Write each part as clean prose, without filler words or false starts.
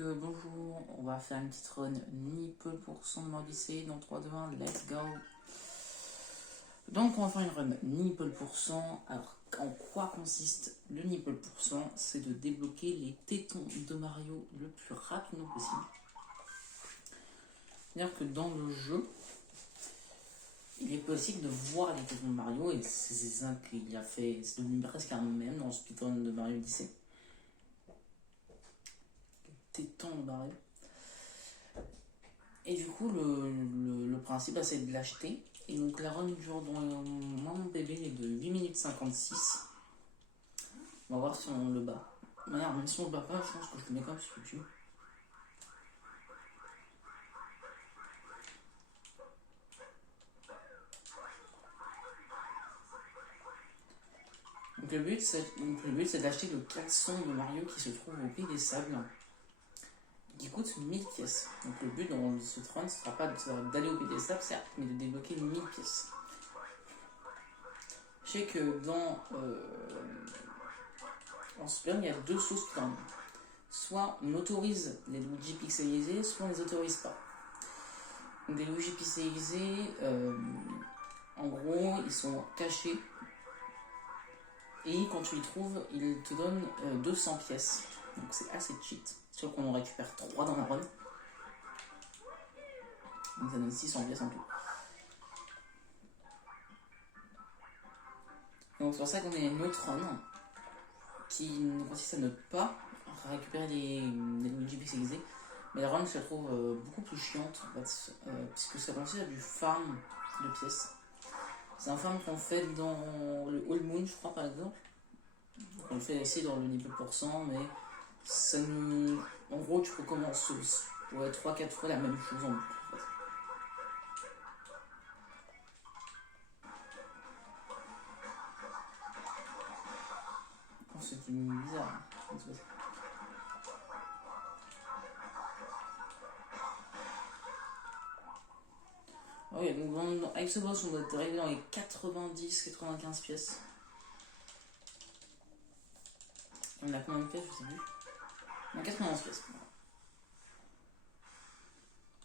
Bonjour, on va faire une petite run Nipple % de Odyssey dans 3, 2, 1, let's go. Donc on va faire une run Nipple %. Alors en quoi consiste le Nipple %? C'est de débloquer les tétons de Mario le plus rapidement possible. C'est-à-dire que dans le jeu, il est possible de voir les tétons de Mario, et c'est ça qu'il a fait, c'est devenu presque un mème dans le speedrun de Mario Odyssey. Tétons de Mario. Et du coup, le principe, c'est de l'acheter. Et donc, la run dure dans mon bébé est de 8 minutes 56. On va voir si on le bat. D'ailleurs, même si on le bat pas, je pense que je le mets quand même sur YouTube. Donc, le but, c'est d'acheter le caleçon de Mario qui se trouve au Pays des Sables, qui coûte 1000 pièces. Donc, le but dans ce run, ce sera pas d'aller au Pays des Sables, certes, mais de débloquer 1000 pièces. Je sais que en Super, il y a deux sauces quand soit on autorise les Luigi pixelisés, soit on les autorise pas. Des Luigi pixelisés, en gros, ils sont cachés. Et quand tu les trouves, ils te donnent 200 pièces. Donc c'est assez cheat. Sauf qu'on en récupère 3 dans la run. Donc ça donne 600 pièces en tout. Donc c'est pour ça qu'on a une autre run qui consiste à ne pas récupérer les Luigi pixelisés. Mais la run se trouve beaucoup plus chiante en fait, puisque ça consiste à du farm de pièces. C'est un farm qu'on fait dans le All Moon, je crois par exemple. On le fait ici dans le Nipple %, mais ça nous... En gros, tu recommences 3-4 fois la même chose en boucle. En fait. Oh, c'est bizarre. Ok, donc avec ce boss, on doit arriver dans les 90-95 pièces. On a combien de pièces, je sais plus. On a 91 pièces.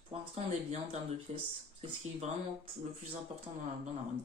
Pour l'instant, on est bien en termes de pièces. C'est ce qui est vraiment le plus important dans la run.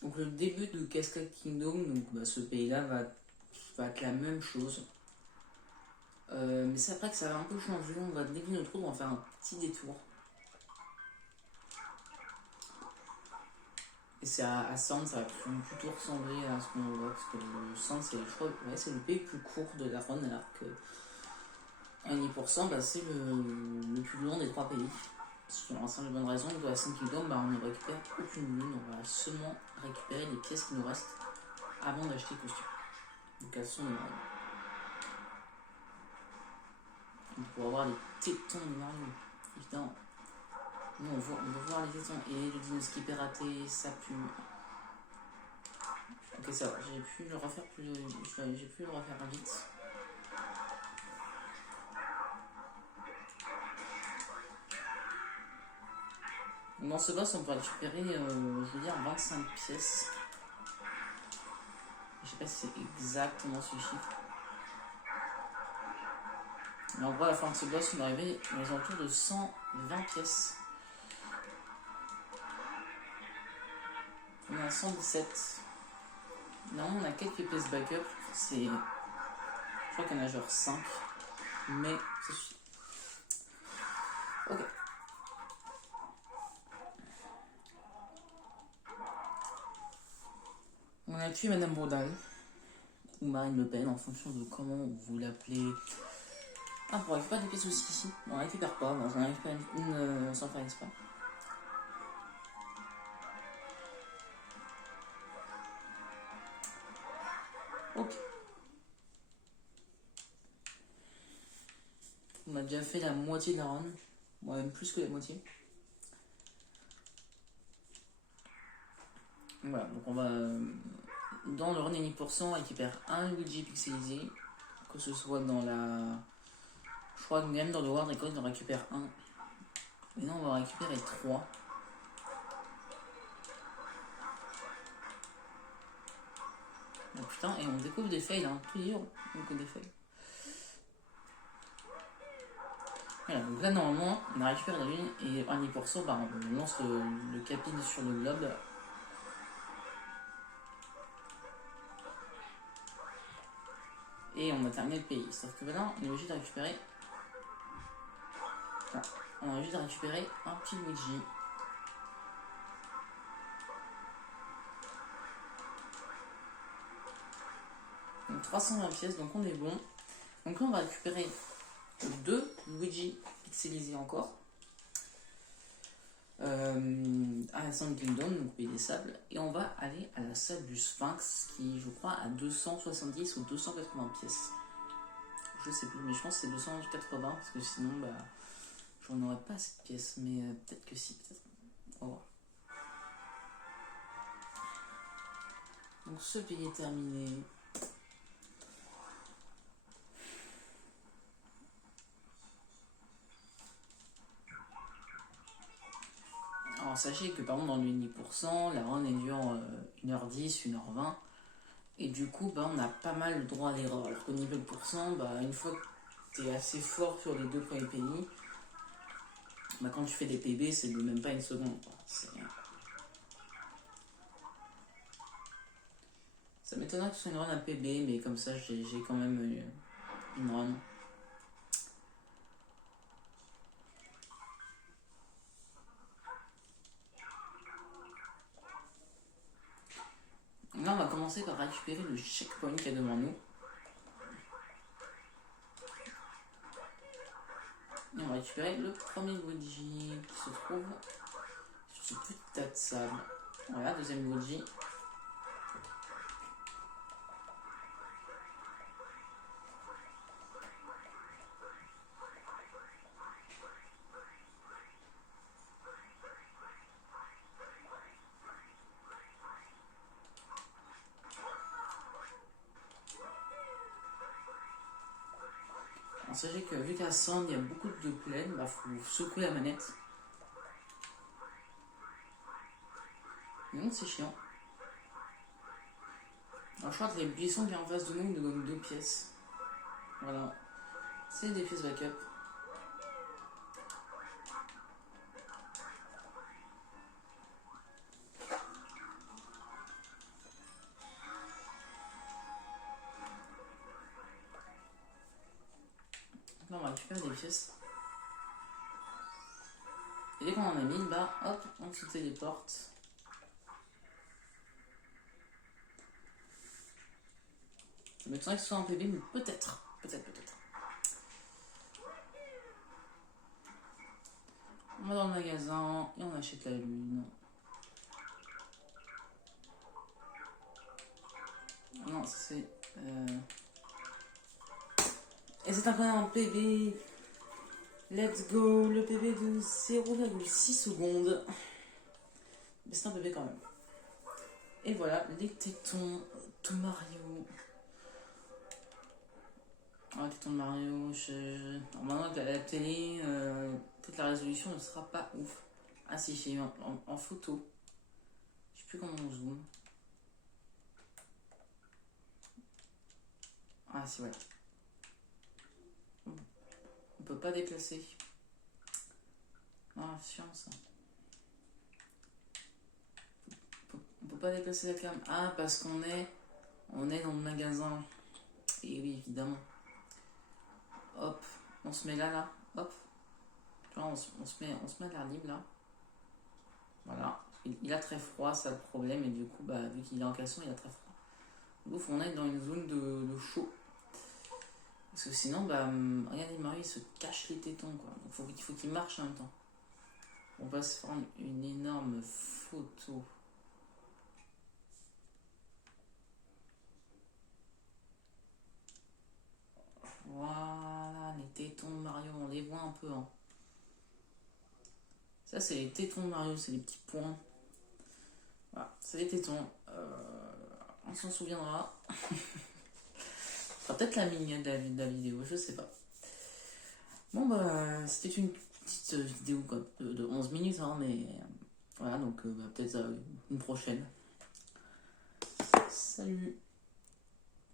Donc le début de Cascade Kingdom, donc ce pays-là va être la même chose. Mais c'est après que ça va un peu changer, on va dévier notre route, on va faire un petit détour. Et c'est à Sand, ça va plutôt ressembler à ce qu'on voit, parce que le Sand, c'est le pays le plus court de la run, alors que 1,5%, c'est le plus long des 3 pays. Pour la simple bonne raison que dans la Sand Kingdom, on ne récupère aucune lune, on va seulement récupérer les pièces qui nous restent avant d'acheter le costume. Donc elles sont de Mario. Pour avoir les tétons de Mario, évidemment. Nous, on veut voir les tétons. Et le dino skipper raté, ça pue. Ok, ça va, j'ai pu le refaire vite. Dans ce boss, on peut récupérer, je veux dire, 25 pièces. Je sais pas si c'est exactement ce chiffre. Mais en gros, à la fin de ce boss, on est arrivé aux alentours de 120 pièces. On est à 117. Là, on a quelques pièces backup. Je crois qu'il y en a genre 5. Mais ça suffit. Ok. On a tué Madame Baudal. ou Marine Le Pen en fonction de comment vous l'appelez. Ah, on récupère des pièces aussi ici. On récupère pas, moi j'en récupère une sans faire exprès. Ok. On a déjà fait la moitié de la run. Bon, même plus que la moitié. Voilà, donc on va dans le run et 10% récupère un Luigi pixelisé, que ce soit dans la. Je crois que même dans le World Record on récupère un. Mais non, on va récupérer 3. Oh putain, et on découvre des fails, hein. Tous les jours, on découvre des fails. Voilà, donc là normalement, on a récupéré la lune et un 10%, bah, on lance le capine sur le globe. Et on a terminé le pays. Sauf que maintenant, on est obligé de récupérer. Ah, on a juste à récupérer un petit Luigi. Donc 320 pièces, donc on est bon. Donc là, on va récupérer 2 Luigi pixelisés encore. À la Sand Kingdom, donc pays des sables. Et on va aller à la salle du Sphinx, qui, je crois, a 270 ou 280 pièces. Je sais plus, mais je pense que c'est 280, parce que sinon, bah, j'en aurais pas cette pièce. Mais peut-être que si, peut-être. On va voir. Donc ce pays est terminé. Alors sachez que par exemple dans le 10%, la run elle dure 1h10, 1h20. Et du coup, bah, on a pas mal le droit à l'erreur. Alors qu'au niveau de pourcent, bah, une fois que tu es assez fort sur les 2 premiers pays, bah, quand tu fais des PB, c'est de même pas une seconde. Ça m'étonnerait que ce soit une run à PB, mais comme ça, j'ai quand même une run. Là, on va commencer par récupérer le checkpoint qu'il y a devant nous. Et on va récupérer le premier Luigi qui se trouve sur ce petit tas de sable. Voilà, deuxième Luigi. Alors, sachez que vu qu'à Sand, il y a beaucoup de plaines, bah, faut secouer la manette. Et donc c'est chiant. Alors je crois que les buissons qui sont en face de nous nous donnent 2 pièces. Voilà. C'est des pièces backup. Là on va récupérer des pièces. Et dès qu'on en a mis, bah hop, on se téléporte. Ça m'étonnerait que ce soit un PB, mais peut-être. Peut-être. On va dans le magasin et on achète la lune. Non, ça c'est. Et c'est encore un PB. Let's go, le PB de 0,6 secondes. Mais c'est un PB quand même. Et voilà, les tétons tout Mario. Ah, tétons de Mario, normalement avec la télé, peut-être la résolution ne sera pas ouf. Ah si, j'ai eu en photo. Je sais plus comment on zoome. Ah si, ouais. On peut pas déplacer. Ah, chiant ça. On peut pas déplacer la cam. Ah, parce qu'on est dans le magasin. Et oui, évidemment. Hop, on se met là. Hop. Tu vois, on se met à l'air libre là. Voilà. Il a très froid, ça le problème. Et du coup, bah, vu qu'il est en caleçon, il a très froid. Il faut qu'on aille dans une zone de chaud. Parce que sinon, regardez, Mario il se cache les tétons, quoi. Donc il faut qu'il marche en même temps. On va se prendre une énorme photo. Voilà, les tétons de Mario, on les voit un peu. Hein. Ça, c'est les tétons de Mario, c'est les petits points. Voilà, c'est les tétons. On s'en souviendra. Peut-être la mignonne de la vidéo, je sais pas. Bon, c'était une petite vidéo quoi, de 11 minutes, hein, mais voilà, donc peut-être une prochaine. Salut!